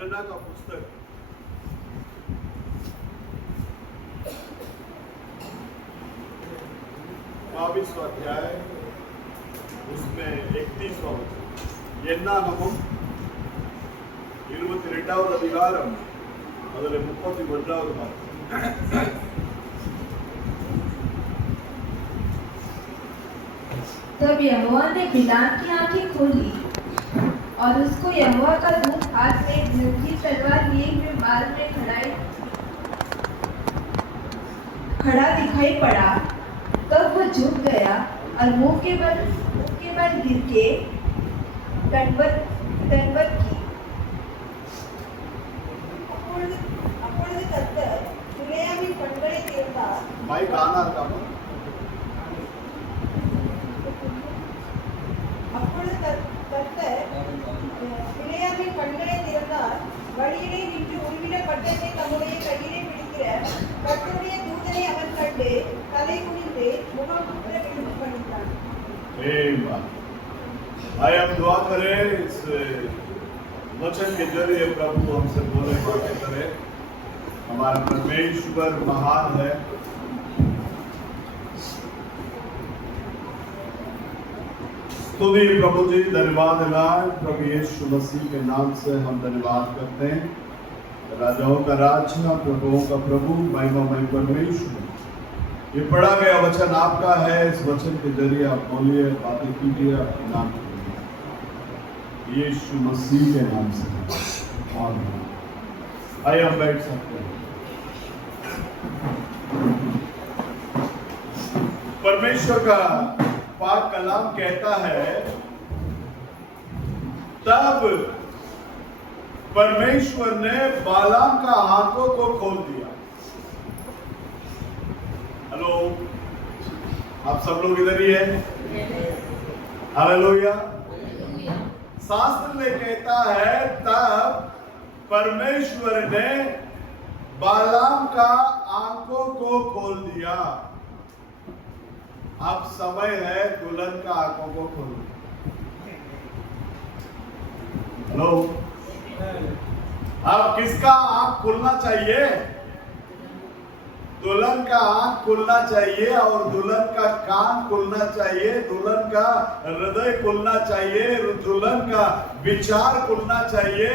गणना का पुस्तक 22वां अध्याय उसमें 31वां ఎన్నాగమం 22వ అధికారం அதில் 31வது వాక్యం तब यहोवा ने बिलाम की आंखें खोली और उसको यहोवा का दूत हाथ में एक नंगी तलवार लिए हुए मार्ग में खड़ा दिखाई पड़ा। तब वह झुक गया और मुंह के बल गिर के दंडवत की। அப்பொழுது கர்த்தர் பிலேயாமின் கண்களை திறந்தார். माइक आना था அப்பொழுது கர்த்தர் பிலேயாமின் கண்களை திறந்தார். வழியிலே நின்று உருவின பட்டயத்தை தம்முடைய கையிலே பிடிக்கிற கர்த்தருடைய தூதனை அவன் கண்டு தலை குனிந்து முகம் குப்புற விழுந்து பணிந்தான். आइए हम दुआ करें। इस वचन के जरिए प्रभु हमसे बोले बातें करे। हमारा परमेश्वर महान है। स्तुति प्रभु जी, धन्यवाद प्रभु यीशु मसीह के नाम से हम धन्यवाद करते हैं। राजाओं का राजा, प्रभुओं का प्रभु, महिमामय परमेश्वर, ये पढ़ा गया वचन आपका है। इस वचन के जरिए आप बोलिए, बातें कीजिए, आपके नाम के लिए, यीशु मसीह के नाम से आमीन। आइए हम बैठ सकते हैं। परमेश्वर का पाक कलाम कहता है, तब परमेश्वर ने बालाम का आंखों को खोल दिया। हेलो, आप सब लोग इधर ही हैं? हालेलुया। शास्त्र में कहता है, तब परमेश्वर ने बालाम का आंखों को खोल दिया। अब समय है दुल्हन का आंखों को खोलने। हेलो, अब किसका आंख खुलना चाहिए? दुल्हन का आंख खुलना चाहिए और दुल्हन का कान खुलना चाहिए, दुल्हन का हृदय खुलना चाहिए, दुल्हन का विचार खुलना चाहिए।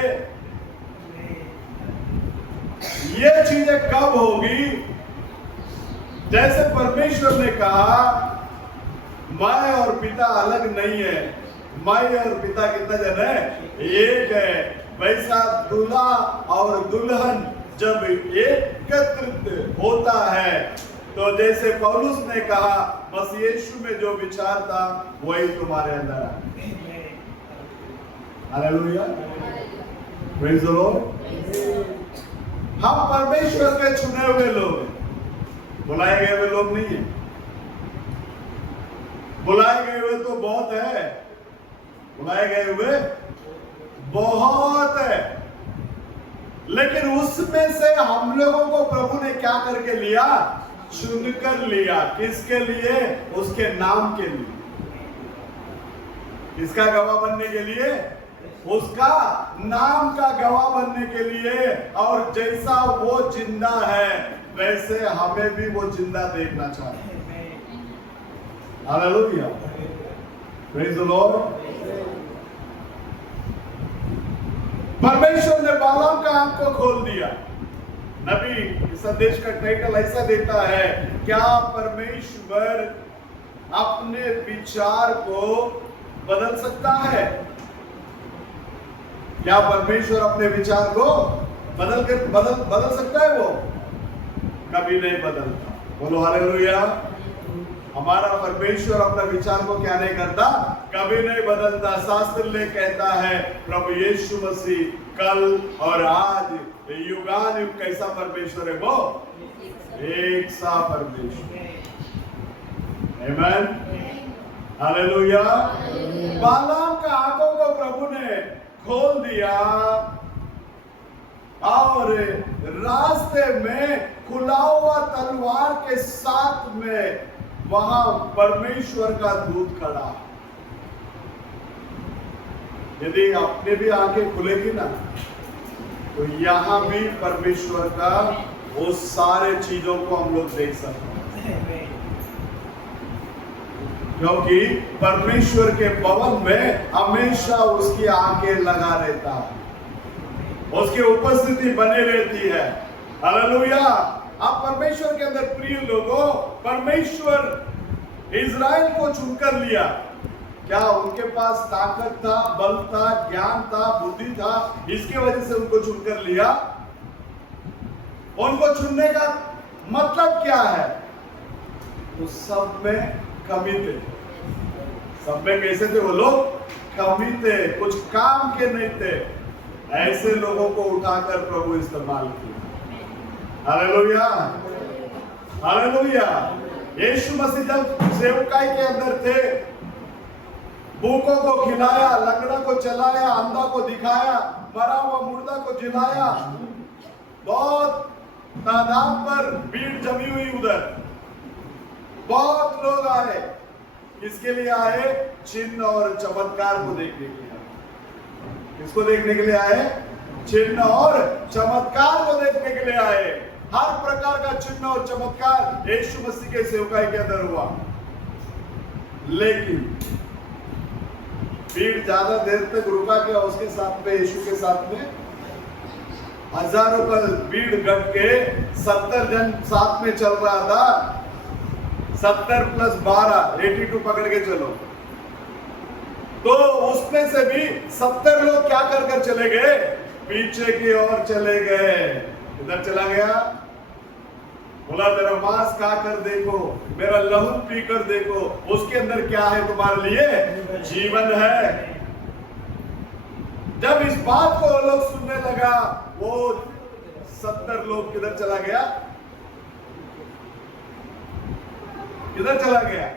ये चीजें कब होगी? जैसे परमेश्वर ने कहा, माँ और पिता अलग नहीं है, माँ और पिता कितना जन है? एक है। वैसा दूल्हा और दुल्हन जब एकत्रित होता है, तो जैसे पौलुस ने कहा, मसीह यीशु में जो विचार था वही तुम्हारे अंदर है। Hallelujah, praise the Lord. हम परमेश्वर के चुने हुए लोग हैं, बुलाए गए हुए लोग नहीं है। बुलाए गए हुए तो बहुत है, बुलाए गए हुए बहुत है, लेकिन उसमें से हम लोगों को प्रभु ने क्या करके लिया? चुनकर लिया। किसके लिए? उसके नाम के लिए। किसका गवाह बनने के लिए? उसका नाम का गवाह बनने के लिए। और जैसा वो जिंदा है, वैसे हमें भी वो जिंदा देखना चाहिए। Hallelujah, praise the Lord. परमेश्वर ने बालाम का आंख को खोल दिया। नबी संदेश का टाइटल ऐसा देता है, क्या परमेश्वर अपने विचार को बदल सकता है? क्या परमेश्वर अपने विचार को बदल सकता है? वो कभी नहीं बदलता। बोलो हालेलुया। हमारा परमेश्वर अपना विचार को क्या नहीं करता? कभी नहीं बदलता। शास्त्र में कहता है, प्रभु यीशु मसीह कल और आज युगान युग कैसा परमेश्वर है? वो एक सा परमेश्वर। आमीन, हालेलुया। बालाम का आंखों को प्रभु ने खोल दिया और रास्ते में खुला हुआ तलवार के साथ में वहां परमेश्वर का दूत खड़ा। यदि अपने भी आंखें खुलेगी ना, तो यहां भी परमेश्वर का वो सारे चीजों को हम लोग देख सकते हैं, क्योंकि परमेश्वर के भवन में हमेशा उसकी आंखें लगा रहता है, उसकी उपस्थिति बने रहती है। हालेलुया। आप परमेश्वर के अंदर प्रिय लोगों, परमेश्वर इजराइल को चुनकर लिया। क्या उनके पास ताकत था, बल था, ज्ञान था, बुद्धि था, इसकी वजह से उनको चुनकर लिया? उनको चुनने का मतलब क्या है? तो सब में कमी थे। सब में कैसे थे वो लोग? कमी थे, कुछ काम के नहीं थे। ऐसे लोगों को उठाकर प्रभु इस्तेमाल किया। Hallelujah, hallelujah. यीशु मसीह जब सेवकाई के अंदर थे, भूखों को खिलाया, लंगड़ा को चलाया, अंधा को दिखाया, मरा हुआ मुर्दा को जिलाया। बहुत तादाद पर भीड़ जमी हुई उधर, बहुत लोग आए। किसके लिए आए? चिन्ह और चमत्कार को देखने के लिए आए। किसको देखने के लिए आए? चिन्ह और चमत्कार को देखने के लिए आए। हर प्रकार का चिन्ह और चमत्कार यीशु मसीह के सेवकाई के अंदर हुआ। लेकिन भीड़ ज्यादा देर तक रुका क्या उसके साथ में, यीशु के साथ में? हजारों का भीड़ गट के 70 जन साथ में चल रहा था। 70 + 12 82 पकड़ के चलो। तो उसमें से भी 70 लोग क्या कर कर चले गए? पीछे की ओर चले गए। इधर चला गया, बोला मेरा मांस खा कर देखो, मेरा लहू पी कर देखो, उसके अंदर क्या है तुम्हारे लिए? जीवन है। जब इस बात को लोग सुनने लगा, वो 70 लोग किधर चला गया? किधर चला गया?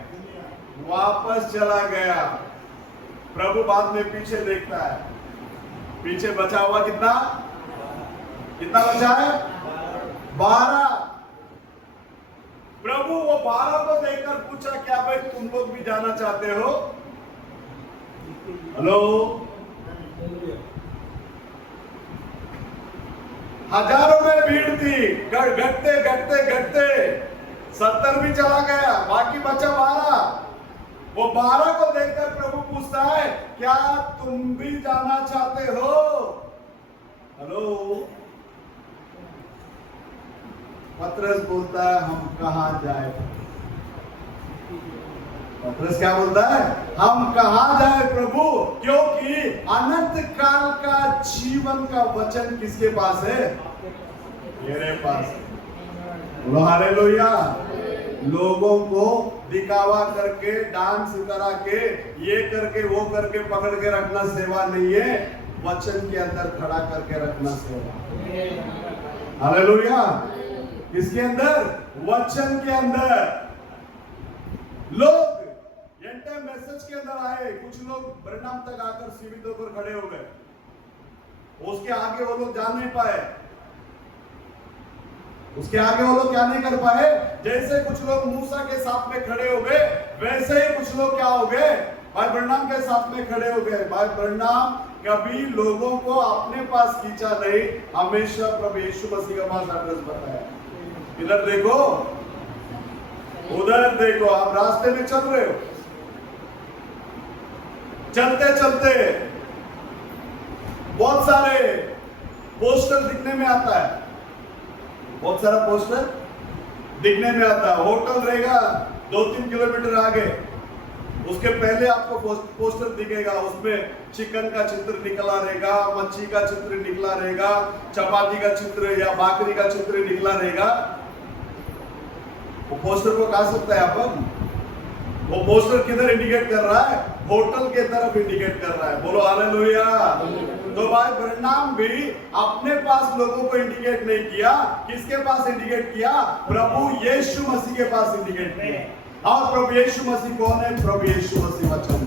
वापस चला गया। प्रभु बाद में पीछे देखता है। पीछे बचा हुआ कितना? कितना बचा है? 12। प्रभु वो 12 को देखकर पूछा, क्या भाई तुम लोग भी जाना चाहते हो? हेलो, हजारों में भीड़ थी। घटते घटते घटते 70 भी चला गया, बाकी बचा 12। वो 12 को देखकर प्रभु पूछता है, क्या तुम भी जाना चाहते हो? हेलो, पतरस बोलता है, हम कहां जाए? पतरस क्या बोलता है? हम कहां जाए प्रभु? क्योंकि अनंत काल का जीवन का वचन किसके पास है? मेरे पास। बोलो हालेलुया। लोगों को दिखावा करके, डांस करा के, ये करके वो करके पकड़ के रखना सेवा नहीं है। वचन के अंदर खड़ा करके रखना सेवा। हालेलुया। किसके अंदर? वचन के अंदर। लोग एंड टाइम मैसेज के अंदर आए। कुछ लोग परिणाम तक आकर सीमित होकर खड़े हो गए। उसके आगे वो लोग जा नहीं पाए। उसके आगे वो लोग क्या नहीं कर पाए? जैसे कुछ लोग मूसा के साथ में खड़े हो गए, वैसे ही कुछ लोग क्या हो गए? भाई ब्रह्म के साथ में खड़े हो गए। भाई ब्रह्म कभी लोगों को अपने पास खींचा नहीं, हमेशा प्रभु यीशु मसीह के पास एड्रेस बताया। इधर देखो, उधर देखो। आप रास्ते में चल रहे हो, चलते चलते बहुत सारे पोस्टर दिखने में आता है। बहुत सारा पोस्टर दिखने में आता है। होटल रहेगा 2-3 किलोमीटर आगे, उसके पहले आपको पोस्टर दिखेगा। उसमें चिकन का चित्र निकला रहेगा, मच्छी का चित्र निकला रहेगा, चपाती का चित्र या बाकरी का चित्र निकला रहेगा। वो पोस्टर को कहा सकता है अपन? वो पोस्टर किधर इंडिकेट कर रहा है? होटल के तरफ इंडिकेट कर रहा है। बोलो हालेलुया। तो भाई ब्रह्म भी अपने पास लोगों को इंडिकेट नहीं किया। किसके पास इंडिकेट किया? प्रभु यीशु मसीह के पास इंडिकेट किया। और प्रभु यीशु मसीह कौन है? प्रभु यीशु मसीह वचन।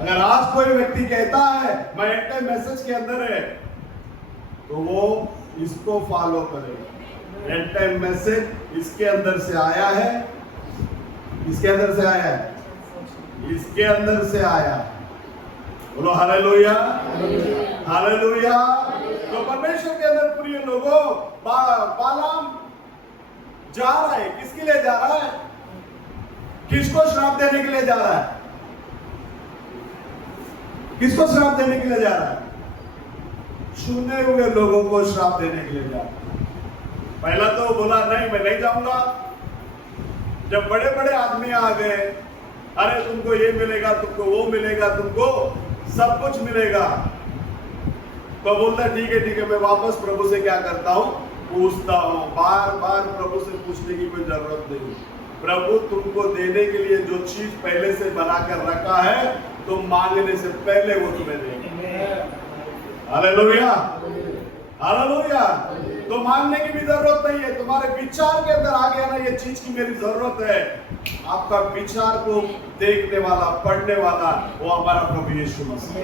अगर आज कोई व्यक्ति कहता है मैं एंड टाइम मैसेज के अंदर है, तो वो इसको फॉलो करेगा। एंड टाइम मैसेज इसके अंदर से आया है। इसके अंदर से आया है, इसके अंदर से आया। बोलो हालेलुया, हालेलुया। तो परमेश्वर के अंदर प्रिय लोगों, बालाम जा रहा है। किसके लिए जा रहा है? किसको श्राप देने के लिए जा रहा है? किसको श्राप देने के लिए जा रहा है? चुने हुए लोगों को श्राप देने के लिए जा रहा है। पहला तो बोला नहीं, मैं नहीं जाऊंगा। जब बड़े बड़े आदमी आ गए, अरे तुमको ये मिलेगा, तुमको वो मिलेगा, तुमको सब कुछ मिलेगा, तो बोलता है ठीक है, मैं वापस प्रभु से क्या करता हूं, पूछता हूं। बार बार प्रभु से पूछने की कोई जरूरत नहीं। प्रभु तुमको देने के लिए जो चीज पहले से बनाकर रखा है, तुम मांगने से पहले वो तुम्हें देगा। Hallelujah, hallelujah. तो मांगने की भी जरूरत नहीं है, तुम्हारे विचार के अंदर आ गया ना ये चीज की मेरी जरूरत है, आपका विचार को देखने वाला, पढ़ने वाला वो हमारा प्रभु यीशु मसीह।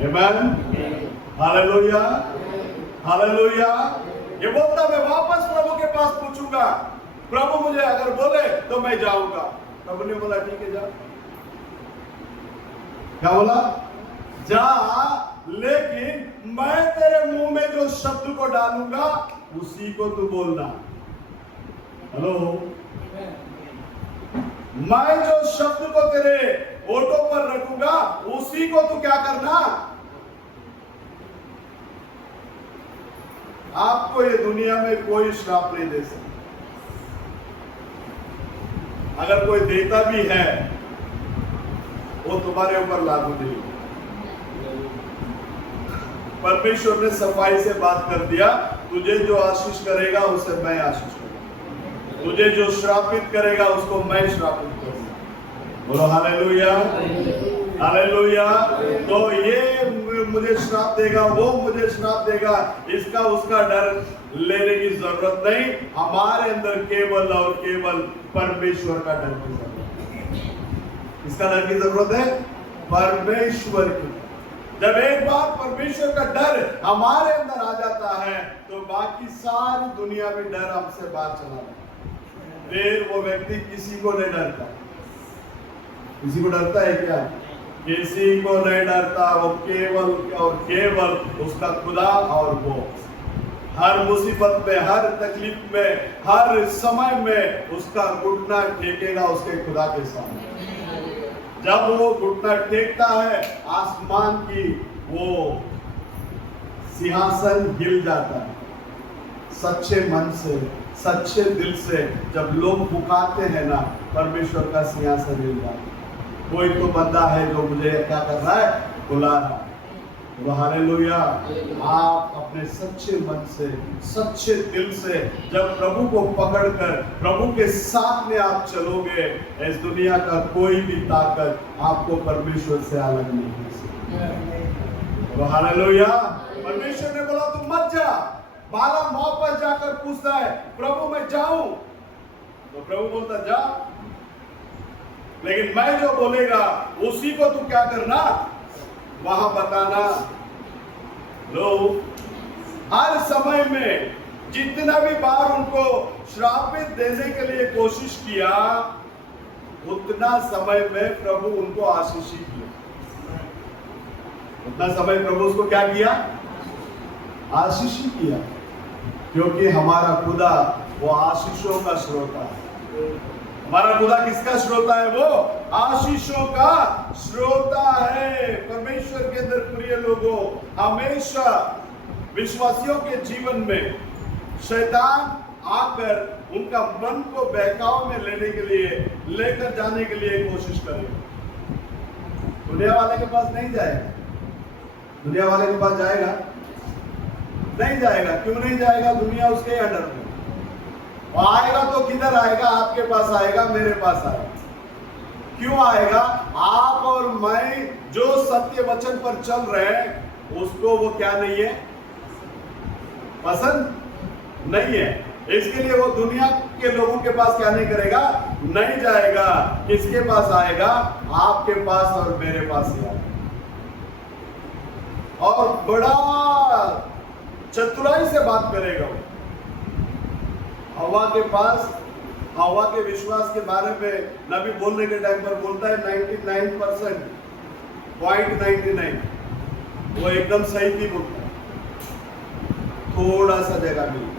आमेन, हालेलुया, हालेलुया। ये बोलता मैं वापस प्रभु के पास पूछूंगा, प्रभु मुझे अगर बोले तो मैं जाऊंगा। प्रभु ने बोला ठीक है जा। क्या बोला? जा, लेकिन मैं तेरे मुंह में जो शब्द को डालूंगा उसी को तू बोलना। हेलो, मैं जो शब्द को तेरे ओठों पर रखूंगा उसी को तू क्या करना। आपको ये दुनिया में कोई श्राप नहीं दे सकता। अगर कोई देता भी है वो तुम्हारे ऊपर लागू नहीं। परमेश्वर ने सफाई से बात कर दिया, तुझे जो आशीष करेगा उसे मैं आशीष करूंगा, तुझे जो श्रापित करेगा उसको मैं श्रापित करूंगा। बोलो हालेलुया, हालेलुया। तो ये मुझे श्राप देगा, वो मुझे श्राप देगा, इसका उसका डर लेने की जरूरत नहीं। हमारे अंदर केवल और केवल परमेश्वर का डर की जरूरत है। किसका डर की जरूरत है? परमेश्वर की। जब एक बार परमेश्वर का डर हमारे अंदर आ जाता है तो बाकी सारी दुनिया में डर हमसे बाहर चला जाता है। फिर वो व्यक्ति किसी को नहीं डरता। किसी को डरता है क्या? किसी को नहीं डरता। वो केवल और केवल उसका खुदा और वो। हर मुसीबत में, हर तकलीफ में, हर समय में उसका घुटना टेकेगा उसके खुदा के सामने। जब वो घुटना टेकता है, आसमान की वो सिंहासन हिल जाता है। सच्चे मन से, सच्चे दिल से जब लोग पुकारते हैं ना, परमेश्वर का सिंहासन हिल जाता है। कोई तो बंदा है जो मुझे क्या कर रहा है, बुला रहा है। हालेलुया। आप अपने सच्चे मन से, सच्चे दिल से जब प्रभु को पकड़कर प्रभु के साथ में आप चलोगे, इस दुनिया का कोई भी ताकत आपको परमेश्वर से अलग नहीं कर सकती। हालेलुया। परमेश्वर ने बोला तुम मत जा। बालाम वापस जाकर पूछता है, प्रभु मैं जाऊं? तो प्रभु बोलता जा, लेकिन मैं जो बोलेगा उसी को तू क्या करना, वहां बताना। लोग हर समय में जितना भी बार उनको श्रापित देने के लिए कोशिश किया, उतना समय में प्रभु उनको आशीष किया। उतना समय प्रभु उसको क्या किया, आशीष किया। क्योंकि हमारा खुदा वो आशीषों का श्रोता है। हमारा खुदा किसका श्रोता है? वो आशीषों का श्रोता है। परमेश्वर के अंदर प्रिय लोगों, हमेशा विश्वासियों के जीवन में शैतान आकर उनका मन को बहकाव में लेने के लिए, लेकर जाने के लिए कोशिश करेगा। दुनिया वाले के पास नहीं जाएगा। दुनिया वाले के पास जाएगा? नहीं जाएगा। क्यों नहीं जाएगा? दुनिया उसके अंडर में। आएगा तो किधर आएगा? आपके पास आएगा, मेरे पास आएगा। क्यों आएगा? आप और मैं जो सत्य वचन पर चल रहे हैं उसको वो क्या नहीं है, पसंद नहीं है। इसके लिए वो दुनिया के लोगों के पास क्या नहीं करेगा, नहीं जाएगा। किसके पास आएगा? आपके पास और मेरे पास ही आएगा। और बड़ा चतुराई से बात करेगा। हवा के पास, हवा के विश्वास के बारे में नबी बोलने के टाइम पर बोलता है 99%, 0.99 वो एकदम सही भी बोलता है। थोड़ा सा जगह मिली,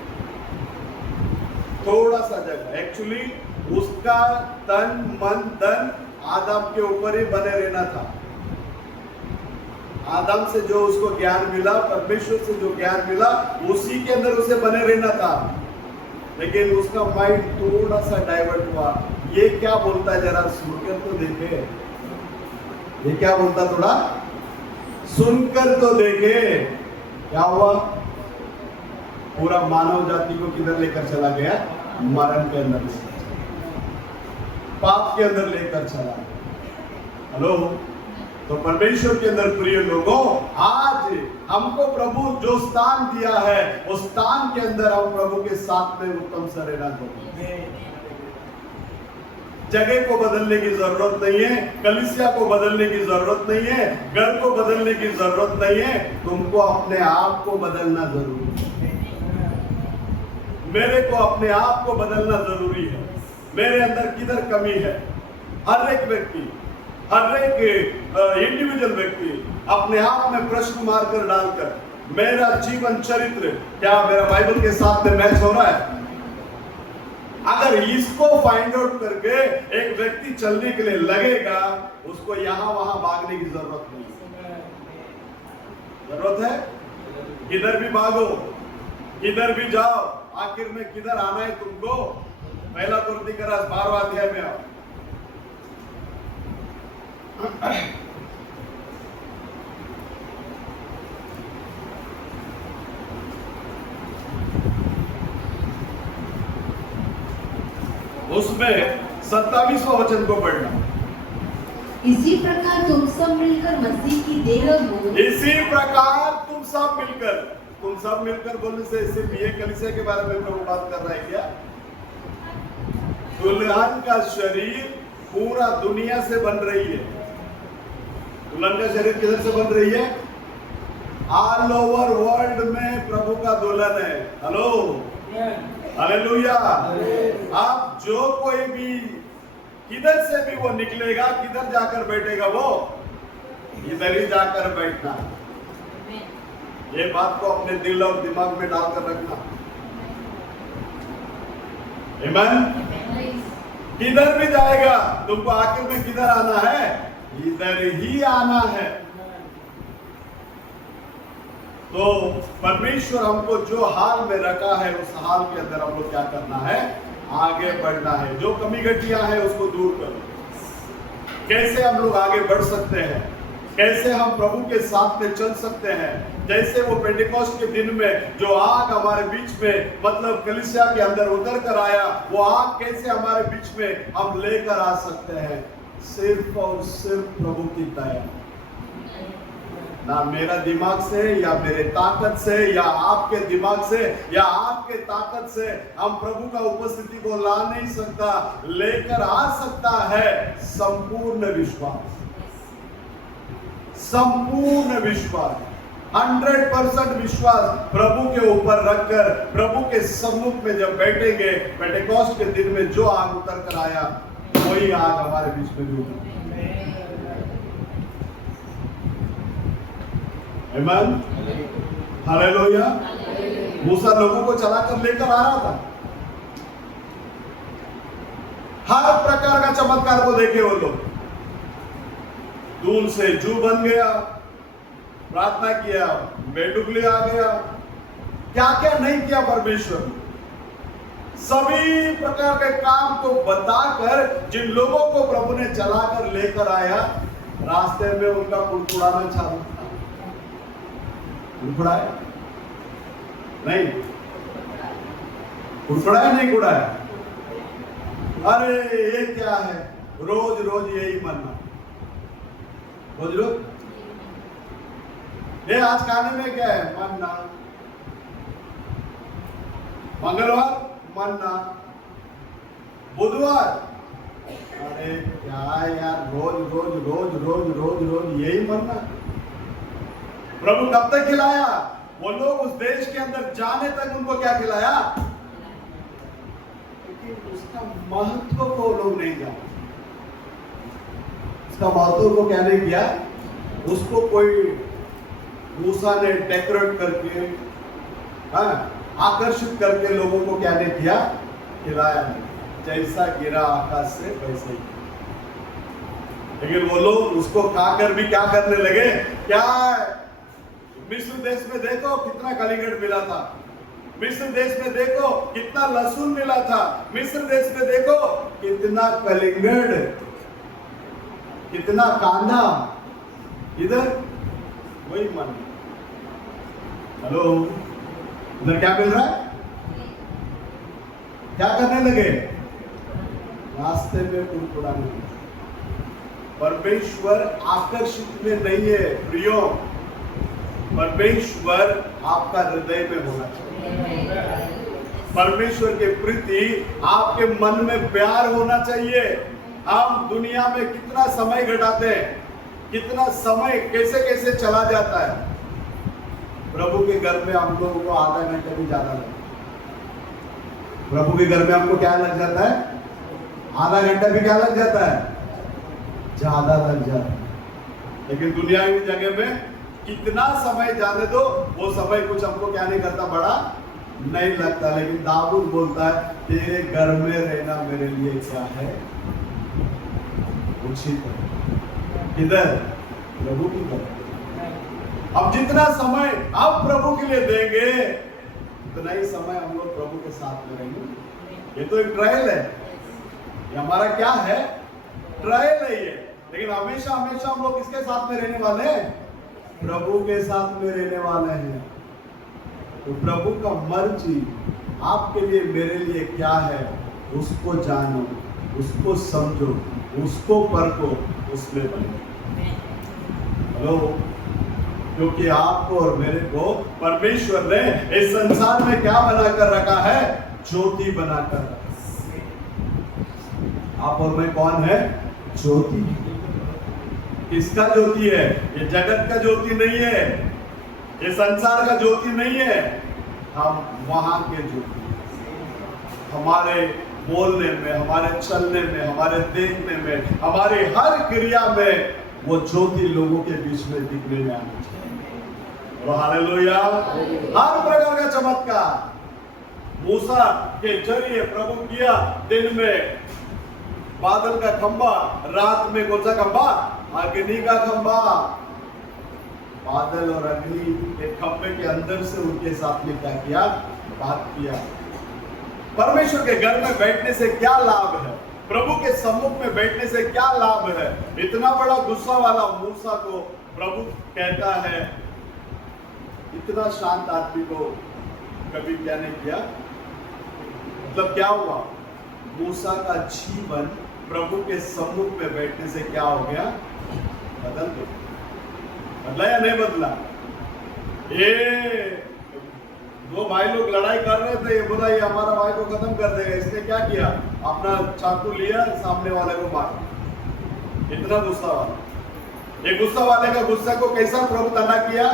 थोड़ा सा जगह। एक्चुअली उसका तन मन धन आदम के ऊपर ही बने रहना था। आदम से जो उसको ज्ञान मिला, परमेश्वर से जो ज्ञान मिला, उसी के अंदर उसे बने रहना था। लेकिन उसका माइंड थोड़ा सा डाइवर्ट हुआ। ये क्या बोलता है जरा सुनकर तो देखे, ये क्या बोलता, थोड़ा सुनकर तो देखे। क्या हुआ? पूरा मानव जाति को किधर लेकर चला गया? मरण के अंदर, पाप के अंदर लेकर चला। हेलो, तो परमेश्वर के अंदर प्रिय लोगों, आज हमको प्रभु जो स्थान दिया है, उस स्थान के अंदर हम प्रभु के साथ में उत्तम से रहना चाहिए। जगह को बदलने की जरूरत नहीं है, कलीसिया को बदलने की जरूरत नहीं है, घर को बदलने की जरूरत नहीं है, तुमको अपने आप को बदलना जरूरी है। मेरे को अपने आप को बदलना जरूरी है। मेरे अंदर किधर कमी है? हर एक व्यक्ति, हर एक इंडिविजुअल व्यक्ति अपने आप में प्रश्न मारकर डालकर, मेरा जीवन चरित्र क्या मेरा बाइबल के साथ में मैच हो रहा है? अगर इसको फाइंड आउट करके एक व्यक्ति चलने के लिए लगेगा, उसको यहां वहां भागने की जरूरत नहीं। जरूरत है किधर भी भागो, किधर भी जाओ, आखिर में किधर आना है तुमको? पहला कुरिन्थियों 12वां अध्याय में आओ। उसमें 27वां वचन को पढ़ना। इसी प्रकार तुम सब मिलकर मसीह की देह हो। इसी प्रकार तुम सब मिलकर बोलने से सिर्फ ये कलीसिया के बारे में प्रभु बात कर रहा है क्या? दुल्हन का शरीर पूरा दुनिया से बन रही है। दुल्हन का शरीर किधर से बन रही है? ऑल ओवर वर्ल्ड में प्रभु का दुल्हन है। Hello, hallelujah. आप जो कोई भी किधर से भी वो निकलेगा, किधर जाकर बैठेगा? वो इधर ही जाकर बैठना। ये बात को अपने दिल और दिमाग में डालकर रखना। आमीन। किधर भी जाएगा, तुमको आखिर में किधर आना है? इधर ही आना है। तो परमेश्वर हमको जो हाल में रखा है, उस हाल के अंदर हम लोग क्या करना है? आगे बढ़ना है। जो कमी घटियां हैं उसको दूर करो। कैसे हम लोग आगे बढ़ सकते हैं? कैसे हम प्रभु के साथ में चल सकते हैं? जैसे वो पेंटेकोस्ट के दिन में जो आग हमारे बीच में, मतलब कलीसिया के अंदर उतर कर आया, वो आग कैसे हमारे बीच में हम लेकर आ सकते हैं? सिर्फ और सिर्फ प्रभु की दया। ना मेरा दिमाग से या मेरे ताकत से या आपके दिमाग से या आपके ताकत से हम प्रभु का उपस्थिति को ला नहीं सकता। लेकर आ सकता है संपूर्ण विश्वास, संपूर्ण विश्वास, 100% विश्वास प्रभु के ऊपर रखकर प्रभु के सम्मुख में जब बैठेंगे, पेंटेकोस्ट के दिन में जो आग उतर कर आया, वही आग हमारे बीच में डूबी। आमीन, हालेलुया। मूसा लोगों को चलाकर लेकर आ रहा था। हर प्रकार का चमत्कार को देखे वो लोग। दूर से जू बन गया, प्रार्थना किया, बेटुकली आ गया, क्या क्या नहीं किया परमेश्वर। सभी प्रकार के काम को बताकर जिन लोगों को प्रभु ने चलाकर लेकर आया, रास्ते में उनका कुड़कुड़ाना चालू था। कुड़कुड़ाया नहीं, कुड़कुड़ाया नहीं, कुड़ाया। अरे ये क्या है? रोज रोज यही मरना, रोज रोज ये आज खाने में क्या है? मन्ना। मंगलवार मन्ना, बुधवार, अरे क्या यार, रोज रोज रोज रोज रोज रोज यही मरना। प्रभु कब तक खिलाया? वो लोग उस देश के अंदर जाने तक उनको क्या खिलाया? लेकिन उसका महत्व को लोग नहीं जाने। उसका महत्व को क्या नहीं किया? उसको कोई मूसा ने डेकोरेट करके, आकर्षित करके लोगों को क्या नहीं किया? खिलाया नहीं। जैसा गिरा आकाश से वैसे ही। लेकिन वो लोग उसको खाकर भी क्या करने लगे? क्या मिस्र देश में देखो कितना कलिंगड़ मिला था, मिस्र देश में देखो कितना लहसुन मिला था, मिस्र देश में देखो कितना कलिंगड़, कितना कांदा, इधर वही मन। हेलो, इधर क्या मिल रहा है? क्या करने लगे? रास्ते में कुड़कुड़ाने लगे। परमेश्वर आकर्षित में नहीं है प्रियो, परमेश्वर आपका हृदय में होना चाहिए। परमेश्वर के प्रति आपके मन में प्यार होना चाहिए। हम दुनिया में कितना समय घटाते हैं, कितना समय कैसे कैसे चला जाता है। प्रभु के घर में हम लोगों को आधा घंटा भी ज्यादा लगता है। प्रभु के घर में हमको क्या लग जाता है? आधा घंटा भी क्या लग जाता है? ज्यादा लग जाता है। लेकिन दुनियावी जगह में कितना समय जाने दो, वो समय कुछ हमको क्या नहीं करता, बड़ा नहीं लगता। लेकिन दाऊद बोलता है तेरे घर में रहना मेरे लिए क्या है? उचित है। किधर? प्रभु की तरफ। अब जितना समय आप प्रभु के लिए देंगे उतना ही समय हम लोग प्रभु के साथ में रहेंगे। ये तो एक ट्रायल है, ये हमारा क्या है? ट्रायल है ये। लेकिन हमेशा हमेशा हम लोग किसके साथ में रहने वाले हैं? प्रभु के साथ में रहने वाले हैं। तो प्रभु का मर्जी आपके लिए मेरे लिए क्या है, उसको जानो, उसको समझो, उसको परखो, उसमें बनो। हेलो, क्योंकि आपको और मेरे को परमेश्वर ने इस संसार में क्या बनाकर रखा है? ज्योति बनाकर रखा है। आप और मैं कौन है? ज्योति। किसका ज्योति है? ये जगत का ज्योति नहीं है, ये संसार का ज्योति नहीं है। हम वहां के ज्योति। हमारे बोलने में, हमारे चलने में, हमारे देखने में, हमारे हर क्रिया में वो ज्योति लोगों के बीच में दिखने में आनी चाहिए। और हालेलुया। हर प्रकार का चमत्कार मूसा के जरिए प्रभु किया। दिन में बादल का खंबा, रात में कौन सा खंबा? अग्नि का खंबा। बादल और अग्नि के खंबे के अंदर से उनके साथ में क्या किया? बात किया। परमेश्वर के घर में बैठने से क्या लाभ है? प्रभु के सम्मुख में बैठने से क्या लाभ है? इतना बड़ा गुस्सा वाला मूसा को प्रभु कहता है, इतना शांत आदमी को कभी क्या नहीं किया। मतलब क्या हुआ? मूसा का जीवन प्रभु के सम्मुख में बैठने से क्या हो गया? बदल गया। बदला या नहीं बदला? ये दो भाई लोग लड़ाई कर रहे थे, ये बोला ये हमारा भाई को खत्म कर देगा। इसने क्या किया? अपना चाकू लिया, सामने वाले को मारा। इतना गुस्सा वाला। ये गुस्सा वाले का गुस्सा को कैसा प्रभु तना किया?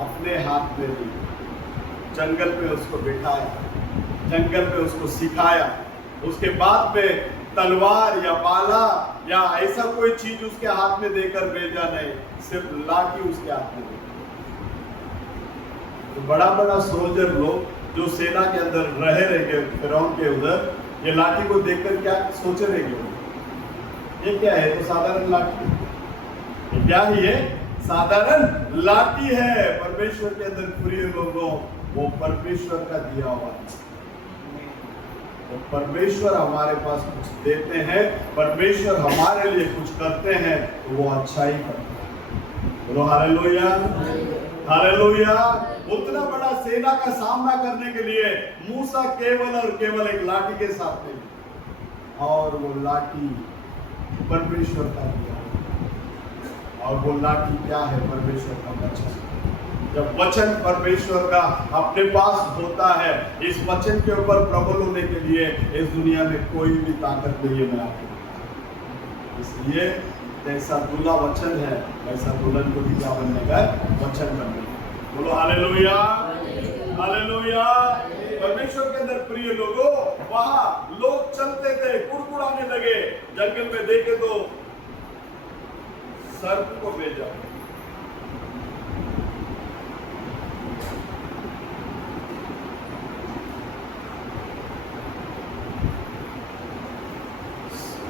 अपने हाथ में लिया, जंगल पे उसको बिठाया, जंगल पे उसको सिखाया। उसके बाद में तलवार या बाला या ऐसा कोई चीज उसके हाथ में देकर भेजा नहीं, सिर्फ लाठी उसके हाथ में दी। तो बड़ा बड़ा सोल्जर लोग जो सेना के अंदर रहे रहेंगे फिरौन के उधर, ये लाठी को देखकर क्या सोचे रहेंगे? ये क्या है? तो साधारण लाठी। ये क्या है? ये साधारण लाठी है। परमेश्वर के अंदर प्रिय लोगों, वो परमेश्वर का दिया हुआ है। तो परमेश्वर हमारे पास कुछ देते हैं, परमेश्वर हमारे लिए कुछ करते हैं, तो वो अच्छा ही करते हैं। बोलो हालेलुया, हालेलुया। उतना बड़ा सेना का सामना करने के लिए मूसा केवल और केवल एक लाठी के साथ में, और वो लाठी परमेश्वर का दिया। और वो लाठी क्या है? परमेश्वर का वचन। जब वचन परमेश्वर का अपने पास होता है, इस वचन के ऊपर प्रबल होने के लिए इस दुनिया में कोई भी ताकत नहीं है। इसलिए जैसा दूल्हा वचन है, वैसा दुल्हन को भी क्या बनने का? वचन बनने। बोलो हालेलुया, हालेलुया। परमेश्वर के अंदर प्रिय लोगों, वहां लोग चलते थे, कुड़कुड़ाने लगे। जंगल में देखे तो सर्प को भेजा।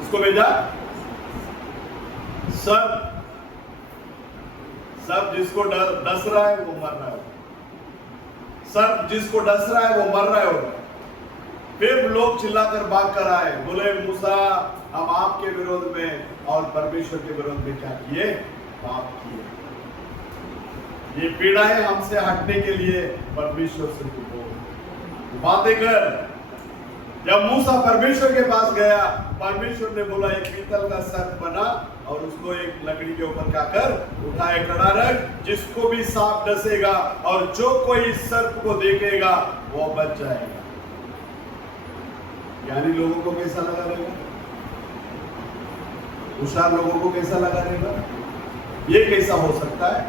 उसको भेजा सब जिसको डस रहा है वो मर रहा है। सर्प जिसको डस रहा है वो मर रहा है। फिर लोग चिल्लाकर भाग कर आए, बोले मूसा हम आपके विरोध में और परमेश्वर के विरोध में क्या किए? पाप किए। ये पीड़ाएं हमसे हटने के लिए परमेश्वर से बातें कर। जब मूसा परमेश्वर के पास गया, परमेश्वर ने बोला एक पीतल का सर्प बना और उसको एक लकड़ी के ऊपर क्या कर, उठाए खड़ा रख, जिसको भी सांप डसेगा और जो कोई सर्प को देखेगा वो बच जाएगा। यानी लोगों को कैसा लगा रहेगा? होशियार लोगों को कैसा लगा रहेगा? ये कैसा हो सकता है?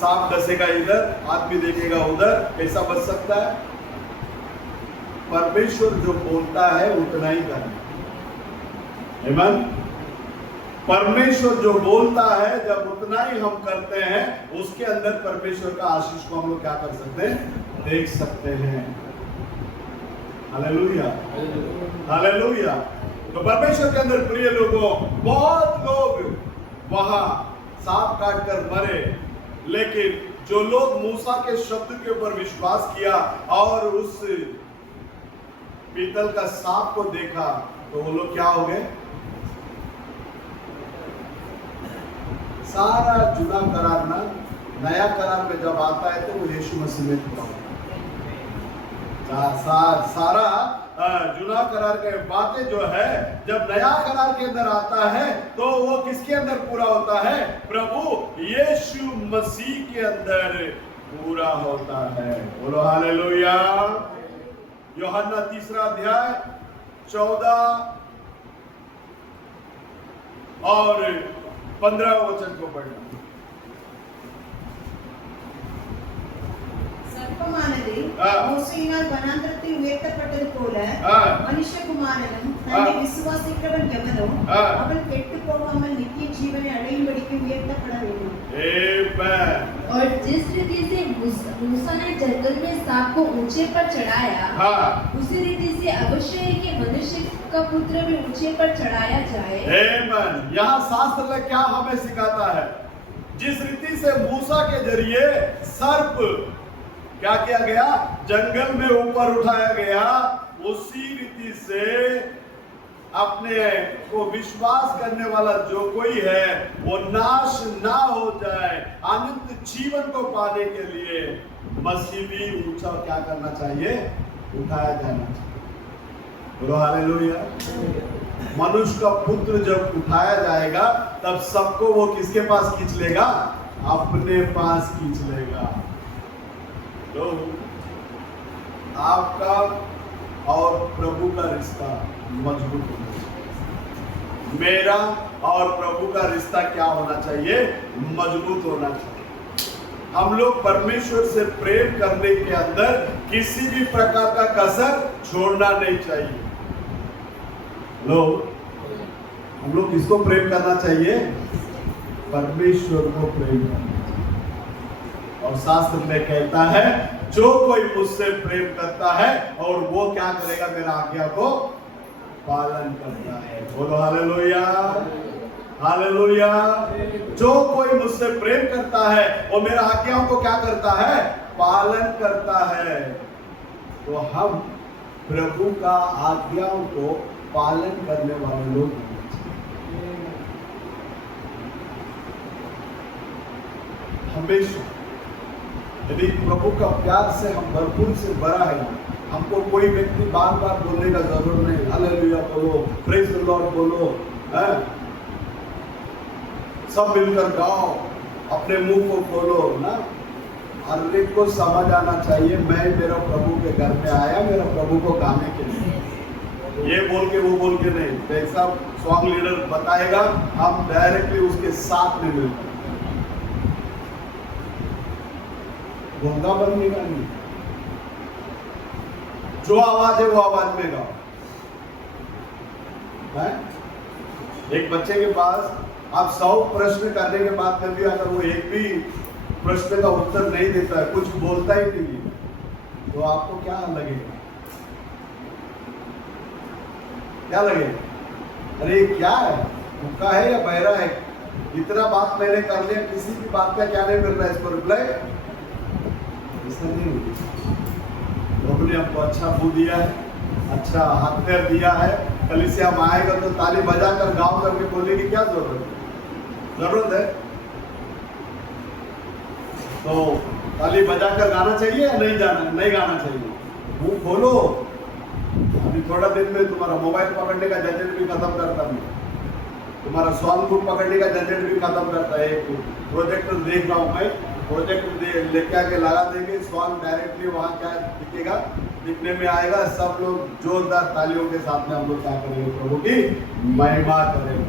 सांप डसेगा इधर, आदमी देखेगा उधर, कैसा बच सकता है? परमेश्वर जो बोलता है उतना ही करना। आमीन। परमेश्वर जो बोलता है जब उतना ही हम करते हैं, उसके अंदर परमेश्वर का आशीष को हम लोग क्या कर सकते हैं? देख सकते हैं। Hallelujah, hallelujah. तो परमेश्वर के अंदर प्रिय लोगों, बहुत लोग वहां सांप काट कर मरे, लेकिन जो लोग मूसा के शब्द के ऊपर विश्वास किया और उस पीतल का सांप को देखा, तो वो लोग क्या हो गए? सारा जुना करार ना नया करार में जब आता है तो वो यीशु मसीह में पूरा होता है। सारा जुना करार के बातें जो है जब नया करार के अंदर आता है तो वो किसके अंदर पूरा होता है? प्रभु यीशु मसीह के अंदर पूरा होता है। बोलो हालेलुया। यूहन्ना 3 अध्याय 14 और 15 वचन को पढ़ना। சர்ப்பமானது மோசேயினால் வனாந்தரத்தில் உயர்த்தப்பட்டது போல மனுஷகுமாரனும் தன்னை விசுவாசிக்கிறவன் எவனோ அவன் கெட்டுப் போகாமல் நித்திய ஜீவனை அடையும்படிக்கு உயர்த்தப்பட வேண்டும்। और जिस रीति से मूसा ने जंगल में सांप को ऊंचे पर चढ़ाया, उसी रीति से अवश्य है कि मनुष्य का पुत्र भी ऊंचे पर चढ़ाया जाए। आमीन। यहाँ शास्त्र में क्या हमें सिखाता है? जिस रीति से मूसा के जरिए सर्प क्या किया गया? जंगल में ऊपर उठाया गया, उसी रीति से अपने को विश्वास करने वाला जो कोई है वो नाश ना हो जाए, अनंत जीवन को पाने के लिए मसीह भी ऊंचा क्या करना चाहिए? उठाया जाना चाहिए। बोलो हालेलुया। मनुष्य का पुत्र जब उठाया जाएगा तब सबको वो किसके पास खींच लेगा? अपने पास खींच लेगा। तो आपका और प्रभु का रिश्ता मजबूत होना चाहिए। मेरा और प्रभु का रिश्ता क्या होना चाहिए? मजबूत होना चाहिए। हम लोग परमेश्वर से प्रेम करने के अंदर किसी भी प्रकार का कसर छोड़ना नहीं चाहिए। हम लोग किसको प्रेम करना चाहिए? परमेश्वर को प्रेम करना। और शास्त्र में कहता है जो कोई मुझसे प्रेम करता है और वो क्या करेगा? मेरा आज्ञा को पालन करता है। बोलो हालेलुया, हालेलुया। जो कोई मुझसे प्रेम करता है वो मेरा आज्ञाओं को क्या करता है? पालन करता है। तो हम प्रभु का आज्ञाओं को पालन करने वाले लोग हमेशा। यदि प्रभु का प्यार से हम भरपूर से भरा है, हमको कोई व्यक्ति बार बार बोलने का जरूरत नहीं। हालेलुया बोलो, प्रेज द लॉर्ड बोलो, सब मिलकर गाओ, अपने मुंह को खोलो ना। हर एक को समझ आना चाहिए मैं मेरा प्रभु के घर में आया मेरा प्रभु को गाने के लिए, ये बोल के वो बोल के नहीं। जैसा सॉन्ग लीडर बताएगा हम डायरेक्टली उसके साथ में मिलते, गूंगा बनने का नहीं। जो आवाज है वो आवाज में गाओ। एक बच्चे के पास आप 100 प्रश्न करने के बाद में भी अगर वो एक भी प्रश्न का उत्तर नहीं देता है, कुछ बोलता ही नहीं है, तो आपको क्या लगेगा? क्या लगेगा? अरे क्या है, भूखा है या बहरा है? इतना बात मैंने कर लिया, किसी भी बात का क्या नहीं मिल रहा है इसको रिप्लाई? ऐसा नहीं होगा। प्रभु ने हमको अच्छा मुंह दिया है, अच्छा हाथ पैर दिया है। कलीसिया में आएगा तो ताली बजाकर गाँव करके बोलने की क्या जरूरत है? जरूरत है तो ताली बजाकर गाना चाहिए या नहीं गाना चाहिए? मुंह खोलो। अभी थोड़ा दिन में तुम्हारा मोबाइल पकड़ने का झंझट भी खत्म करता हूँ, तुम्हारा सॉन्ग बुक पकड़ने का झंझट भी खत्म करता है। एक प्रोजेक्टर देख रहा हूँ मैं, प्रोजेक्टर लेके आके लगा देंगे, सॉन्ग डायरेक्टली वहाँ क्या दिखेगा, दिखने में आएगा। सब लोग जोरदार तालियों के साथ में हम लोग क्या करेंगे? प्रभु की महिमा करेंगे।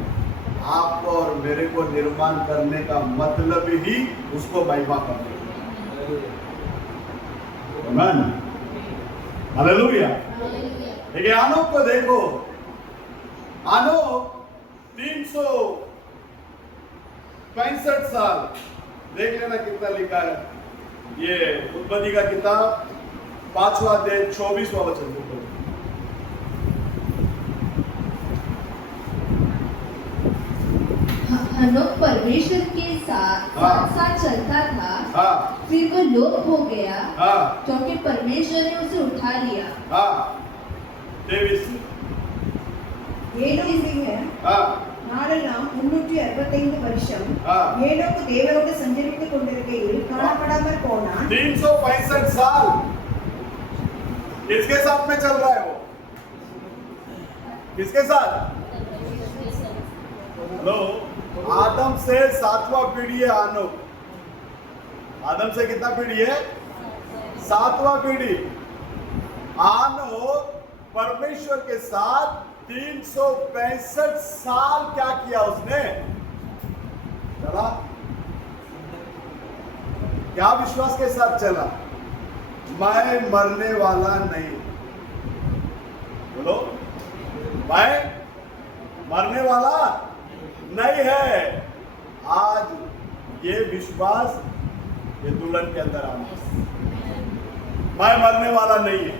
आपको और मेरे को निर्माण करने का मतलब ही उसको महिमा करने। आमीन, हालेलुया। देखिए आनोक को देखो, आनोक 365 साल, देख लेना कितना लिखा है। ये उत्पत्ति का किताब 5वां अध्याय 24वां वचन को पढ़ो। हनोक परमेश्वर के साथ साथ चलता था, फिर वो लोप हो गया क्योंकि परमेश्वर ने उसे उठा लिया। 23 நாளெல்லாம் 365 வருஷம் ஏனோக்கு தேவரோடு சஞ்சரித்துக் கொண்டிருக்கையில் காணப்படாமல் போனான்। 365 साल किसके साथ में चल रहा है वो? किसके साथ? हेलो, आदम से 7वां पीढ़ी है आनोक। आदम से कितना पीढ़ी है? 7वां पीढ़ी। आनोक परमेश्वर के साथ 365 साल क्या किया उसने? चला। क्या विश्वास के साथ चला? मैं मरने वाला नहीं। बोलो, मैं मरने वाला नहीं है। आज ये विश्वास ये दुल्हन के अंदर आना, मैं मरने वाला नहीं है,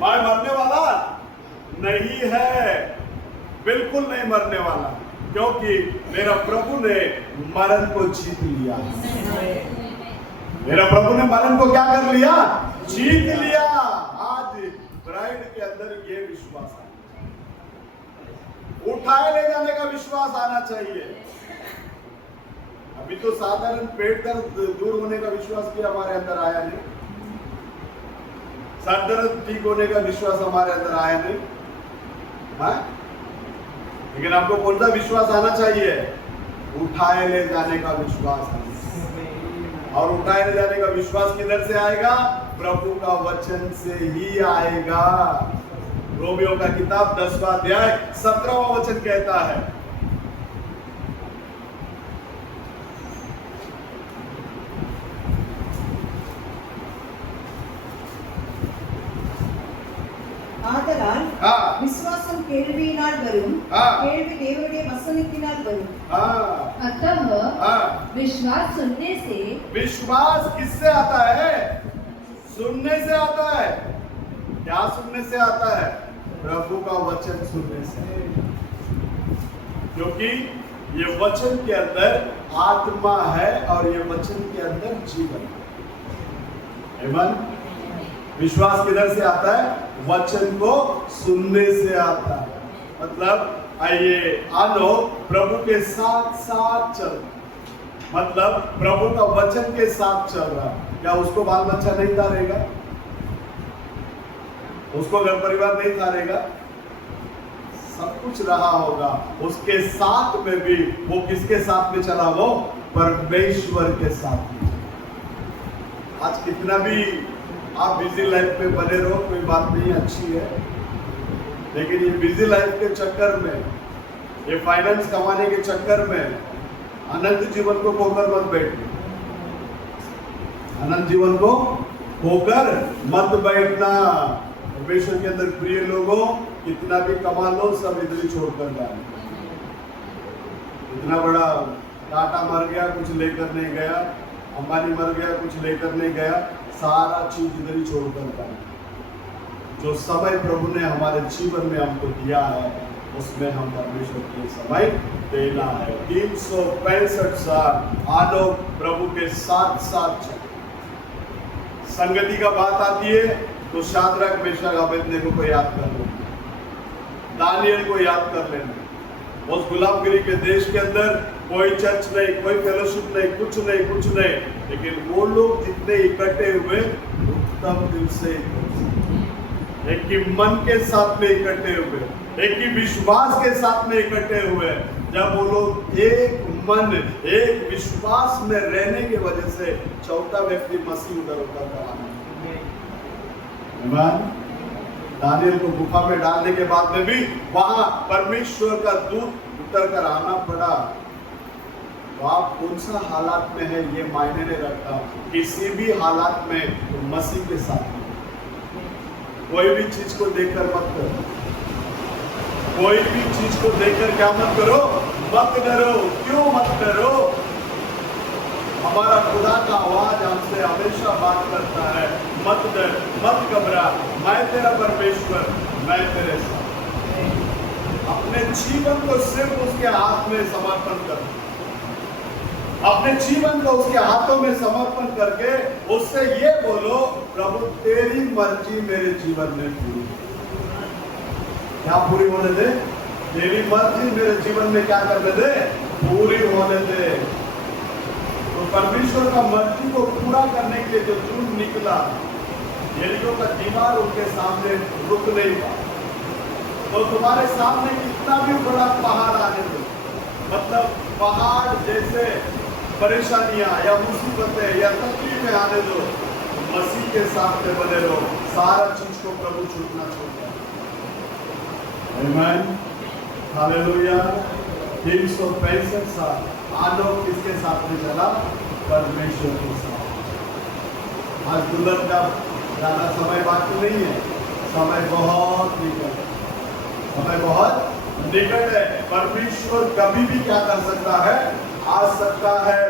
मैं मरने वाला नहीं है, बिल्कुल नहीं मरने वाला, क्योंकि मेरा प्रभु ने मरण को जीत लिया। मेरा प्रभु ने मरण को क्या कर लिया? जीत लिया। आज ब्राइड के अंदर ये विश्वास है, उठाए ले जाने का विश्वास आना चाहिए। अभी तो साधारण पेट दर्द दूर होने का विश्वास भी हमारे अंदर आया नहीं, सर दर्द ठीक होने का विश्वास हमारे अंदर आया नहीं। हाँ? लेकिन आपको कौन सा विश्वास आना चाहिए? उठाए ले जाने का विश्वास आना। और उठाए ले जाने का विश्वास किधर से आएगा? प्रभु का वचन से ही आएगा। रोमियो का किताब 10वां अध्याय 17वां वचन कहता है, ஆதலால் விசுவாசம் கேள்வியினால் வரும், கேள்வி தேவனுடைய வசனத்தினால் வரும்। अतः विश्वास सुनने से, विश्वास किससे आता है? सुनने से आता है। क्या सुनने से आता है? प्रभु का वचन सुनने से, क्योंकि ये वचन के अंदर आत्मा है और ये वचन के अंदर जीवन है। आमीन। विश्वास किधर से आता है? वचन को सुनने से आता है। मतलब आइए आनो प्रभु के साथ साथ चल, मतलब प्रभु का वचन के साथ चल रहा। क्या उसको बाल बच्चा नहीं थारेगा? उसको घर परिवार नहीं थारेगा? सब कुछ रहा होगा, उसके साथ में भी वो किसके साथ में चला? वो परमेश्वर के साथ में। आज कितना भी आप बिजी लाइफ में बने रहो, कोई बात नहीं, अच्छी है, लेकिन ये बिजी लाइफ के चक्कर में, ये फाइनेंस कमाने के चक्कर में अनंत जीवन को खोकर मत बैठना। अनंत जीवन को खोकर मत बैठना। परमेश्वर के अंदर प्रिय लोगों, कितना भी कमा लो सब इधर ही छोड़कर जाए। इतना बड़ा टाटा मर गया, कुछ लेकर नहीं गया, अंबानी मर गया, कुछ लेकर नहीं गया, सारा चीज इधर ही छोड़कर जाए। जो समय प्रभु ने हमारे जीवन में हमको दिया है, उसमें हम परमेश्वर के समय देना है। 365 साल आनो प्रभु के साथ साथ चले, संगति का बात आती है तो शाद्रक मेशक अबेदनेगो को याद कर लो, दानियल को याद कर लेना। उस गुलामगिरी के देश के अंदर कोई चर्च नहीं, कोई फेलोशिप नहीं, कुछ नहीं, लेकिन वो लोग जितने इकट्ठे हुए उत्तम दिल से, एक ही मन के साथ में इकट्ठे हुए, एक ही विश्वास के साथ में इकट्ठे हुए। जब वो लोग एक मन, एक विश्वास में रहने की वजह से चौथा व्यक्ति मसीह उधर उतर कर आना। दानियल को गुफा में डालने के बाद में भी वहां परमेश्वर का दूत उतर कर आना पड़ा। तो आप कौन सा हालात में है ये मायने नहीं रखता, किसी भी हालात में तो मसीह के साथ में। कोई भी चीज को देखकर मत करो, कोई भी चीज को देखकर क्या मत करो, मत डरो। क्यों मत डरो? हमारा खुदा का आवाज हमसे हमेशा बात करता है, मत डर, मत घबरा, मैं तेरा परमेश्वर, मैं तेरे साथ। अपने जीवन को सिर्फ उसके हाथ में समर्पण कर, अपने जीवन को उसके हाथों में समर्पण करके उससे ये बोलो, प्रभु तेरी मर्जी मेरे जीवन में पूरी, क्या पूरी होने दे? तेरी मर्जी मेरे जीवन में क्या करने दे? पूरी होने दे। तो परमेश्वर का मर्जी को पूरा करने के लिए जो चून निकला, यरीहो का दीवार उनके सामने रुक नहीं पाया। तो तुम्हारे सामने कितना भी बड़ा पहाड़ आने दो, मतलब पहाड़ जैसे परेशानियां या मुसीबतें या तकलीफें आने दो, मसीह के साथ में बने रहो, सारा चीज को प्रभु छूटना छोड़ दो। आमीन, हालेलुया। 365 साल आनोक किसके साथ में चला? परमेश्वर के साथ। आज दुल्हन का ज्यादा समय बाकी नहीं है, समय बहुत निकट है, समय बहुत निकट है। परमेश्वर कभी भी क्या कर सकता है? आ सकता है।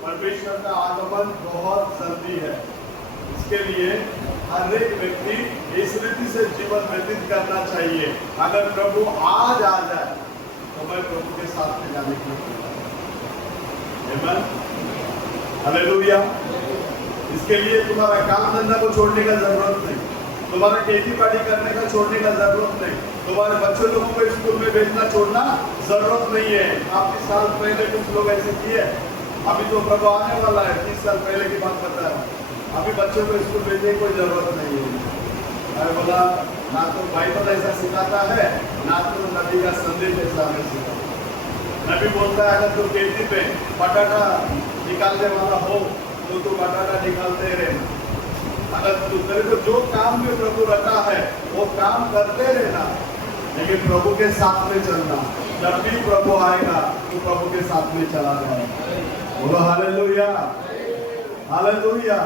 परमेश्वर का आगमन बहुत जल्दी है। इसके लिए हर एक व्यक्ति इस रीति से जीवन व्यतीत करना चाहिए। अगर प्रभु आज आ जाए तो मैं प्रभु के साथ में जाने की हालेलुया। इसके लिए तुम्हारा काम धंधा को छोड़ने का जरूरत नहीं, तुम्हारा खेती बाड़ी करने का छोड़ने का जरूरत नहीं, तुम्हारे बच्चों लोगों को स्कूल में भेजना छोड़ना जरूरत नहीं है। काफी साल पहले कुछ लोग ऐसे किए, अभी तो प्रभु आने वाला है, 30 साल पहले की बात करता है, अभी बच्चों को स्कूल भेजने की कोई जरूरत नहीं है। मैं बोला ना तो बाइबल ऐसा सिखाता है, ना तो नबी का संदेश ऐसा हमें सिखाता है। नबी बोलता है अगर तू खेती पे पटाखा निकालने वाला हो तो तू पटाखा निकालते रहना। अगर तू तेरे को जो काम में प्रभु रखा है वो काम करते रहना, लेकिन प्रभु के साथ में चलना। जब भी प्रभु आएगा तो प्रभु के साथ में चला जाएगा। बोलो हालेलुया, हालेलुया।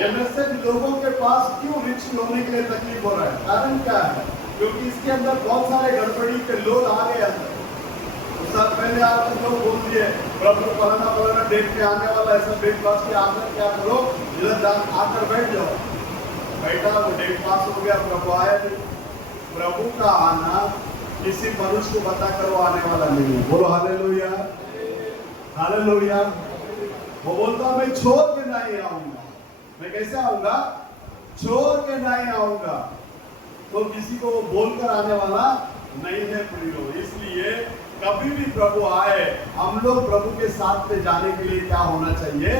ये मैसेज लोगों के पास क्यों रिच होने के लिए तकलीफ हो रहा है? कारण क्या है? क्योंकि इसके अंदर बहुत सारे गड़बड़ी के लोग आ गए अंदर। कुछ साल पहले आपको लोग बोल दिए प्रभु फलाना डेट पे आने वाला, ऐसा डेट पास के आकर क्या करो, इधर आकर बैठ जाओ। बैठा, वो डेट पास हो गया, प्रभु आया नहीं। प्रभु का आना किसी मनुष्य को बता कर वो आने वाला नहीं है। बोलो हालेलुया, हालेलुया। वो बोलता मैं छोड़ के नहीं आऊंगा। मैं कैसे आऊंगा? छोड़ के नहीं आऊंगा। तो किसी को वो बोलकर आने वाला नहीं है प्रियो। इसलिए कभी भी प्रभु आए, हम लोग प्रभु के साथ में जाने के लिए क्या होना चाहिए?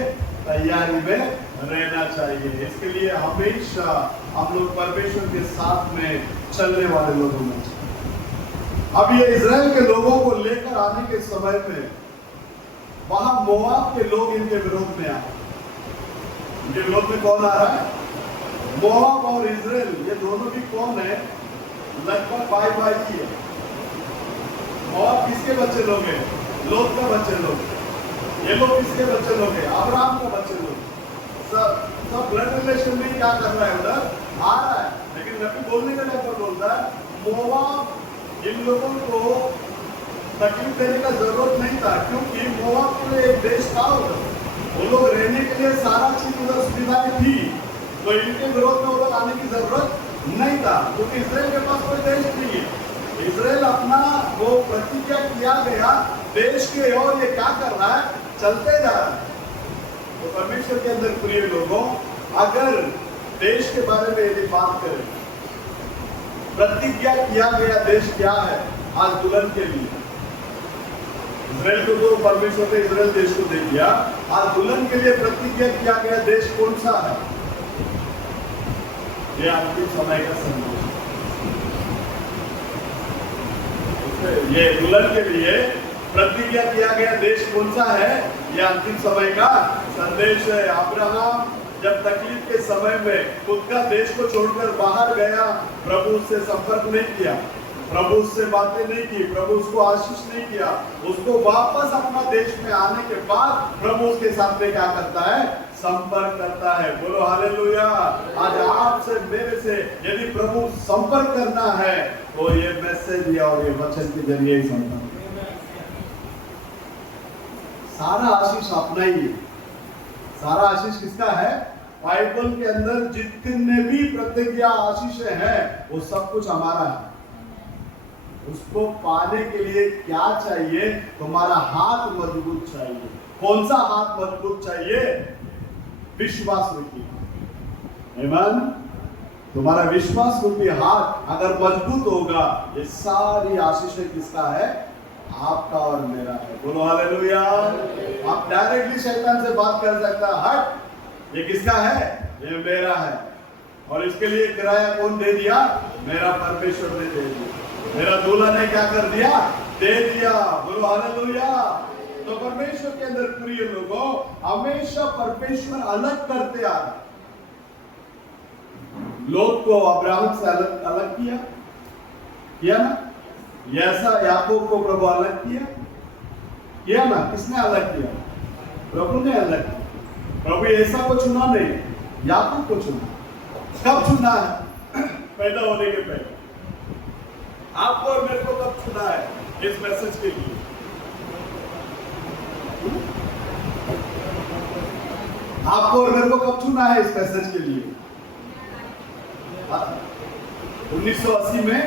तैयारी में रहना चाहिए। इसके लिए हमेशा हम लोग परमेश्वर के साथ में चलने वाले लोग होना चाहिए। अब ये इजराइल के लोगों को लेकर आने के समय में वहां मोआब के लोग इनके विरोध में आए। इनके विरोध में कौन आ रहा है? मोआब और इजराइल, ये दोनों भी कौन है? लगभग भाई भाई ही है। मोआब किसके बच्चे लोग हैं? लोत का बच्चे लोग। ये लोग किसके बच्चे लोग हैं? अब्राहम का बच्चे लोग। सब ब्लड रिलेशन में क्या कर रहा है? उधर आ रहा है। लेकिन नबी बोलने का टाइम पर बोलता है मोआब इन लोगों को तकलीफ देने का जरूरत नहीं था, क्योंकि मोआब के लिए एक देश था उधर, वो लोग रहने के लिए सारा चीज उधर सुविधाएं थी, तो इनके विरोध में उधर आने की जरूरत नहीं था, क्योंकि इजराइल के पास कोई देश नहीं है। इजराइल अपना वो प्रतिज्ञा किया गया देश के और ये क्या कर रहा है? चलते जा रहा है। तो परमेश्वर के अंदर प्रिय लोगों, अगर देश के बारे में यदि बात करें, प्रतिज्ञा किया गया देश क्या है आज दुल्हन के लिए? इजराइल को तो परमेश्वर ने इजराइल देश को दे दिया, आज दुल्हन के लिए प्रतिज्ञा किया गया देश कौन सा है? ये अंतिम समय का संदेश। ये दुल्हन के लिए प्रतिज्ञा किया गया देश कौन सा है? यह अंतिम समय का संदेश है। अब्राहम जब तकलीफ के समय में खुद का देश को छोड़कर बाहर गया, प्रभु उससे संपर्क नहीं किया, प्रभु उससे बातें नहीं की, प्रभु उसको आशीष नहीं किया। उसको वापस अपना देश में आने के बाद प्रभु उसके साथ में क्या करता है? संपर्क करता है। बोलो हालेलुया। आज आपसे मेरे से यदि प्रभु संपर्क करना है तो ये मैसेज या और ये वचन के जरिए ही संपर्क। सारा आशीष अपना ही है। सारा आशीष किसका है? बाइबल के अंदर जितने भी प्रतिज्ञा आशीषें हैं वो सब कुछ हमारा है। उसको पाने के लिए क्या चाहिए? तुम्हारा हाथ मजबूत चाहिए। कौन सा हाथ मजबूत चाहिए? विश्वास रूपी। आमीन। तुम्हारा विश्वास रूपी हाथ अगर मजबूत होगा, ये सारी आशीषें किसका है? आपका और मेरा है। बोलो हालेलुया। आप डायरेक्टली शैतान से बात कर सकता, हट ये किसका है? ये मेरा है। और इसके लिए किराया कौन दे दिया? मेरा परमेश्वर ने दे दिया। मेरा दूल्हा ने क्या कर दिया? दे दिया। बोलो हालेलुया। तो परमेश्वर के अंदर प्रिय लोगों, हमेशा परमेश्वर अलग करते आ रहा। लोग को अब्राहम से अलग किया ना? ऐसा याकूब को प्रभु अलग किया ना? किसने अलग किया? प्रभु ने अलग किया। प्रभु ऐसा को चुना नहीं, याकूब को चुना। कब चुना है? पैदा होने के पहले। आपको और मेरे को कब चुना है इस मैसेज के लिए? आपको और मेरे को कब चुना है इस मैसेज के लिए? 1980 में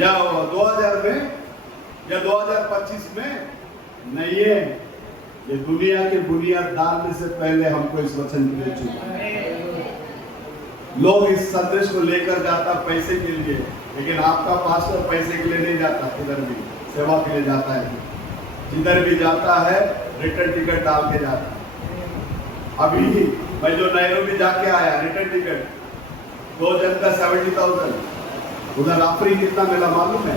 या 2000 में या 2025 में? नहीं है। ये दुनिया के बुनियाद डालने से पहले हमको इस वचन के लिए चुना। लोग इस संदेश को लेकर जाता पैसे के लिए, लेकिन आपका पास्टर पैसे के लिए नहीं जाता, किधर भी सेवा के लिए जाता है। जिधर भी जाता है रिटर्न टिकट डाल के जाता है। अभी मैं जो नैरोबी जाके आया, रिटर्न टिकट 2 जन का 70,000। उधर आफरी कितना मिला मालूम है?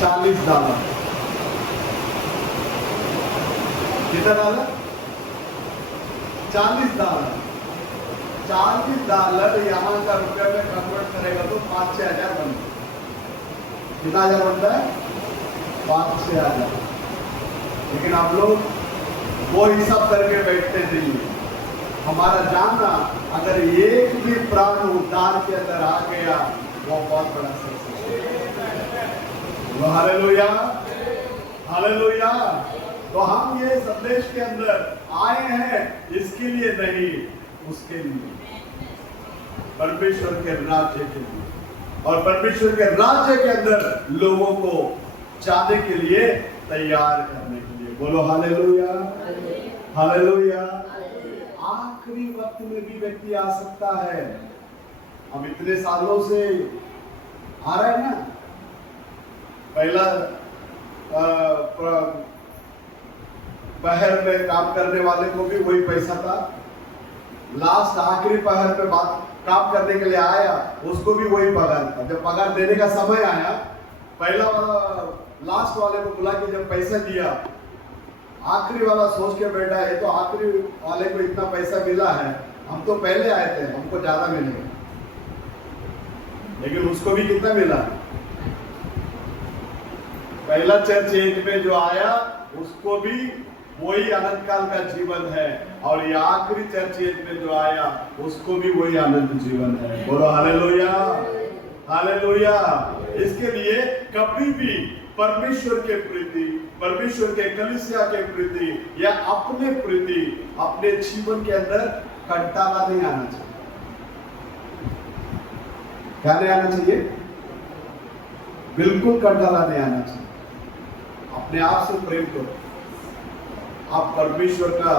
$40। कितना डॉलर? $40। $40 यहाँ का रुपया में कन्वर्ट करेगा तो 5-6 हजार बनता है। कितना हजार बनता है? 5-6 हजार। लेकिन आप लोग वो हिसाब करके बैठते नहीं। हमारा जानना अगर एक भी प्राण उद्धार के अंदर आ गया, वो बहुत बड़ा सक्सेस है। Hallelujah, hallelujah. तो हम ये संदेश के अंदर आए हैं इसके लिए नहीं, उसके लिए, परमेश्वर के राज्य के लिए। और परमेश्वर के राज्य के अंदर लोगों को जाने के लिए तैयार करने के लिए। बोलो हालेलुया, हालेलुया। आखिरी वक्त में भी व्यक्ति आ सकता है। हम इतने सालों से आ रहे हैं ना। पहला पहर में काम करने वाले को भी वही पैसा था। लास्ट आखिरी पहर पे बात काम करने के लिए आया, उसको भी वही पगार था। जब पगार देने का समय आया, पहला वाला लास्ट वाले को बुला के जब पैसा दिया, आखिरी वाला सोच के बैठा है तो आखिरी वाले को इतना पैसा मिला है, हम तो पहले आए थे, हमको ज्यादा मिलेगा। लेकिन उसको भी कितना मिला? पहला चर्च एज में जो आया उसको भी वही अनंत काल का जीवन है, और ये आखिरी चर्च एज में जो आया उसको भी वही अनंत जीवन है। बोलो हालेलुया, हालेलुया। इसके लिए कभी भी परमेश्वर के प्रति, परमेश्वर के कलीसिया के प्रति या अपने प्रति, अपने जीवन के अंदर कंटाला नहीं आना चाहिए। क्या नहीं आना चाहिए? बिल्कुल कंटाला नहीं आना चाहिए। अपने आप से प्रेम करो। आप परमेश्वर का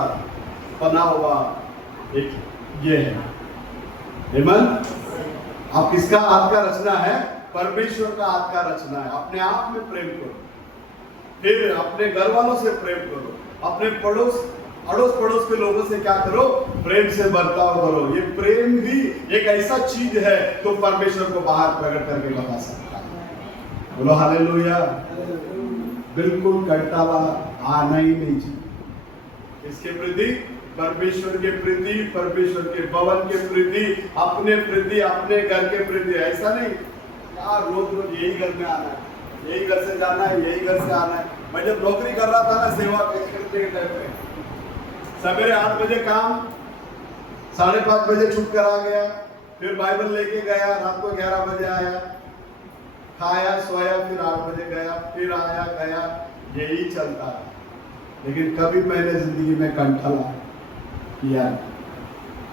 बना हुआ एक ये है। आमीन। आप किसका हाथ का रचना है? परमेश्वर का हाथ का रचना है। अपने आप में प्रेम करो, फिर अपने घर वालों से प्रेम करो, अपने अड़ोस पड़ोस के लोगों से क्या करो? प्रेम से बर्ताव करो। ये प्रेम भी एक ऐसा चीज है तो परमेश्वर को बाहर प्रकट करके बता सकता है। बोलो हालेलुया। बिल्कुल कंटाला आना ही नहीं चाहिए। इसके प्रति, परमेश्वर के प्रति, परमेश्वर के भवन के प्रति, अपने प्रति, अपने घर के प्रति। ऐसा नहीं यार रोज रोज यही घर में आना है, यही घर से जाना है, यही घर से आना है। मैं जब नौकरी कर रहा था ना, सेवा करते के टाइम पे, सवेरे 8 बजे काम, 5:30 बजे छूट कर आ गया, फिर बाइबल लेके गया, रात को 11 बजे आया, खाया सोया, फिर 8 बजे गया, फिर आया गया, यही चलता है। लेकिन कभी मैंने जिंदगी में कंठला किया,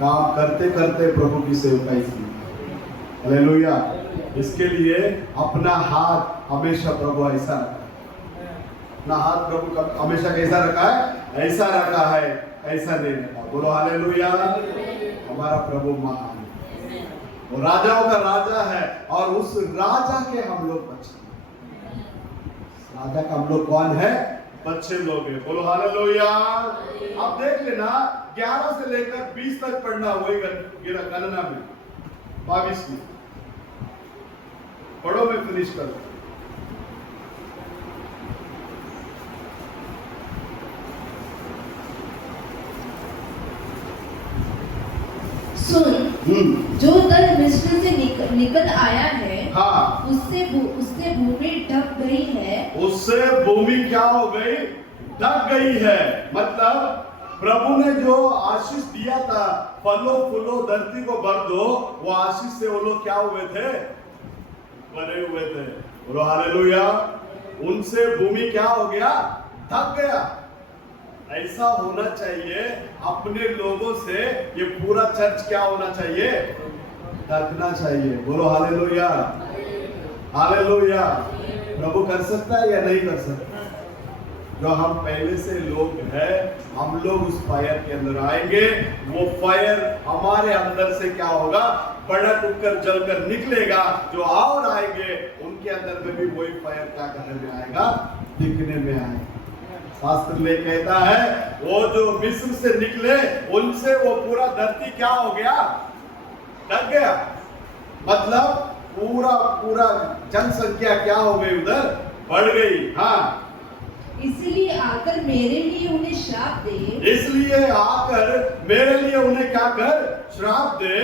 काम करते करते प्रभु की सेवकाई की। हालेलुया। इसके लिए अपना हाथ हमेशा प्रभु ऐसा रखा है, अपना हाथ प्रभु का हमेशा कैसा रखा है? ऐसा रखा है, ऐसा नहीं रखा। बोलो हालेलुया। हमारा प्रभु महान है, वो राजाओं का राजा है और उस राजा के हम लोग बच्चे। राजा का हम लोग कौन है? बच्चे लोग हैं। बोलो हालेलुया। अब देख लेना, 11 से लेकर 20 तक पढ़ना, वही गणना में 22 में पढ़ो, में फिनिश करो। सुन, जो दल मिस्र से निकल आया है, हाँ, उससे भूमि ढक गई है। उससे भूमि क्या हो गई? ढक गई है। मतलब प्रभु ने जो आशीष दिया था, फलो फूलो धरती को भर दो, वो आशीष से वो लोग क्या हुए थे? बने हुए थे। बोलो हालेलुया। उनसे भूमि क्या हो गया? ढक गया। ऐसा होना चाहिए अपने लोगों से। ये पूरा चर्च क्या होना चाहिए? ढकना चाहिए। बोलो हालेलुया। हालेलुया। प्रभु कर सकता है या नहीं कर सकता? जो हम पहले से लोग हैं, हम लोग उस फायर के अंदर आएंगे, वो फायर हमारे अंदर से क्या होगा? भड़क उठकर जलकर निकलेगा। जो और आएंगे उनके अंदर में भी वही फायर क्या करने में आएगा? दिखने में आएगा। शास्त्र में कहता है, वो जो मिस्र से निकले, उनसे वो पूरा धरती क्या हो गया? ढक गया। मतलब पूरा जनसंख्या क्या हो गई? उधर बढ़ गई। हाँ, इसलिए आकर मेरे लिए उन्हें श्राप दे। इसलिए आकर मेरे लिए उन्हें क्या कर? श्राप दे।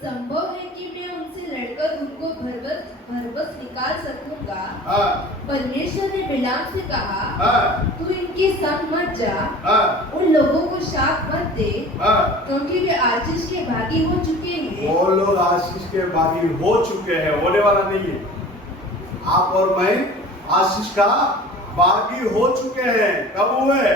संभव है कि मैं उनसे लड़कर उनको भरबस निकाल सकूंगा। हाँ, परमेश्वर ने बिलाम से कहा, हाँ, तू इनके संग मत जा, हाँ, उन लोगों को श्राप मत दे, हाँ, क्योंकि वे आशीष के भागी हो चुके हैं। वो लोग आशीष के भागी हो चुके हैं, होने वाला नहीं है। आप और मैं आशीष का भागी हो चुके हैं। कब हुए?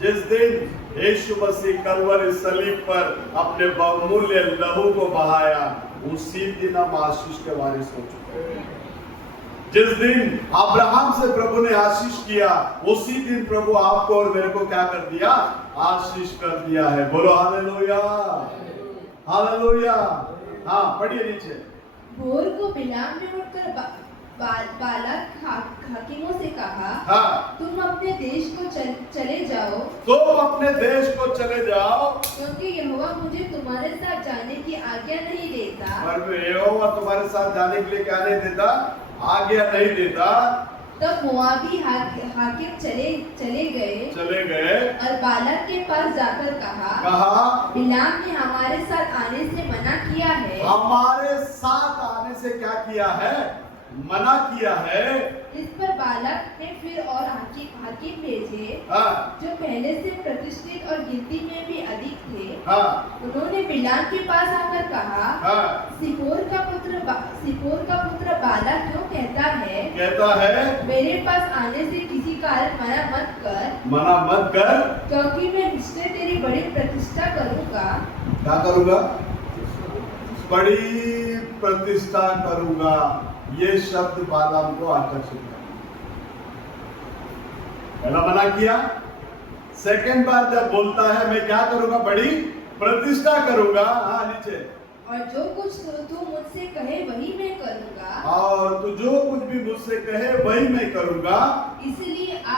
जिस दिन यीशु मसीह कलवरी सलीब पर अपने बहुमूल्य लहू को बहाया, उसी दिन हम आशीष के वारिस हो चुके हैं। जिस दिन अब्राहम से प्रभु ने आशीष किया, उसी दिन प्रभु आपको और मेरे को क्या कर दिया? आशीष कर दिया है। बोलो हालेलुया। हालेलुया। हाँ, पढ़िए नीचे। भोर को बिलाम ने उठकर बालाक हाकिमों से कहा, हाँ, तुम अपने देश को चले जाओ, तुम अपने देश को चले जाओ, क्योंकि यहोवा मुझे तुम्हारे साथ जाने की आज्ञा नहीं देता। पर यहोवा तुम्हारे साथ जाने के लिए क्या नहीं देता? आज्ञा नहीं देता। तब मोआबी हाकिम चले गए और बालाक के पास जाकर कहा, बिलाम ने हमारे साथ आने से मना किया है। हमारे साथ आने से क्या किया है? मना किया है। इस पर बालाक ने फिर और हाकिम भेजे, हाँ, जो पहले से प्रतिष्ठित और गिनती में भी अधिक थे। हाँ, उन्होंने बिलाम के पास आकर कहा, हाँ, सिपोर का पुत्र बालाक क्यों कहता है, मेरे पास आने से किसी कारण मना मत कर, क्योंकि मैं निश्चय तेरी बड़ी प्रतिष्ठा करूंगा। क्या करूंगा? बड़ी प्रतिष्ठा करूंगा। ये शब्द बालाम को आकर्षित कर, पहला मना किया, सेकंड बार जब बोलता है मैं क्या करूंगा, बड़ी प्रतिष्ठा करूंगा। हाँ नीचे, और जो कुछ तू मुझसे कहे वही मैं करूंगा। और तू जो कुछ भी मुझसे कहे वही मैं करूंगा। इसलिए आ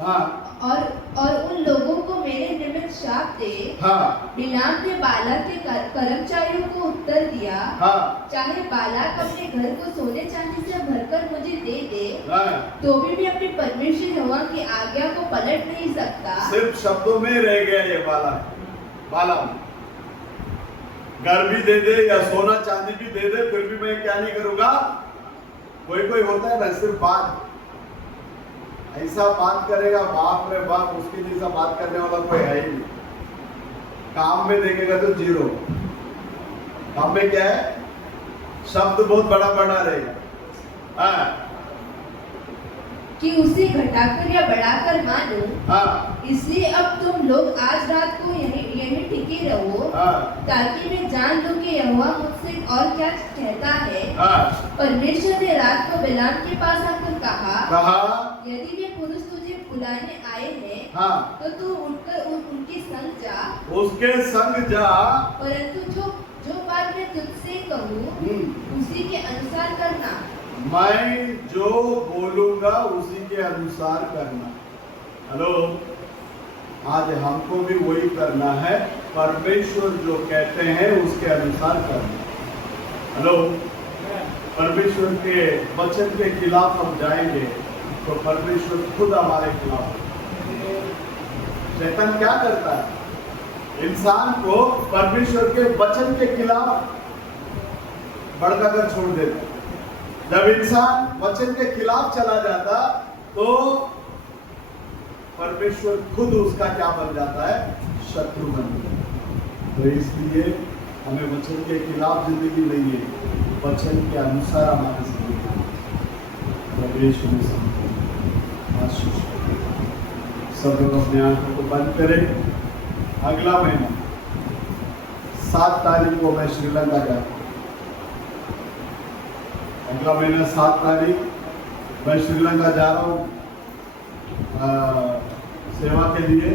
हाँ और उन लोगों को मेरे निमित्त शाप दे। हाँ बिलाम ने बालाक के कर्मचारियों को उत्तर दिया, हाँ चाहे बालाक अपने घर को सोने चांदी से भरकर मुझे दे दे, हाँ। तो भी मैं अपने परमेश्वर यहोवा की आज्ञा को पलट नहीं सकता। सिर्फ शब्दों में रह गया ये बाला। घर भी दे दे या सोना चांदी भी दे दे, फिर भी मैं क्या नहीं करूंगा। कोई होता है ना, सिर्फ बात ऐसा बात करेगा, बाप रे बाप, उसके जैसा बात करने वाला कोई है ही नहीं। काम में देखेगा तो जीरो। काम में क्या है, शब्द बहुत बड़ा रहेगा। हाँ कि उसे घटाकर या बढ़ाकर मानो। हाँ इसलिए अब तुम लोग आज रात को यहीं टिके रहो, हाँ ताकि मैं जान लूं कि यहोवा मुझसे और क्या कहता है। हाँ। परमेश्वर ने रात को बिलाम के पास आकर कहा, यदि वे पुरुष तुझे बुलाने आए हैं, हाँ, तो तू उठकर उनके संग जा। उसके संग जा, परंतु जो बात मैं तुझसे कहूँ उसी के अनुसार करना। मैं जो बोलूंगा उसी के अनुसार करना। हेलो, आज हमको भी वही करना है, परमेश्वर जो कहते हैं उसके अनुसार करना। हेलो, परमेश्वर के वचन के खिलाफ हम जाएंगे तो परमेश्वर खुद हमारे खिलाफ। शैतान क्या करता है, इंसान को परमेश्वर के वचन के खिलाफ भड़का कर छोड़ देता। जब इंसान वचन के खिलाफ चला जाता तो परमेश्वर खुद उसका क्या बन जाता है, शत्रु बन जाता। तो इसलिए हमें वचन के खिलाफ जिंदगी नहीं है, वचन के अनुसार हमारी जिंदगी। परमेश्वर में आशीष। सब लोग अपने आंखों को बंद करें। अगला महीना 7 तारीख को मैं श्रीलंका जाता हूँ। अगला महीना 7 तारीख मैं श्रीलंका जा रहा हूँ सेवा के लिए।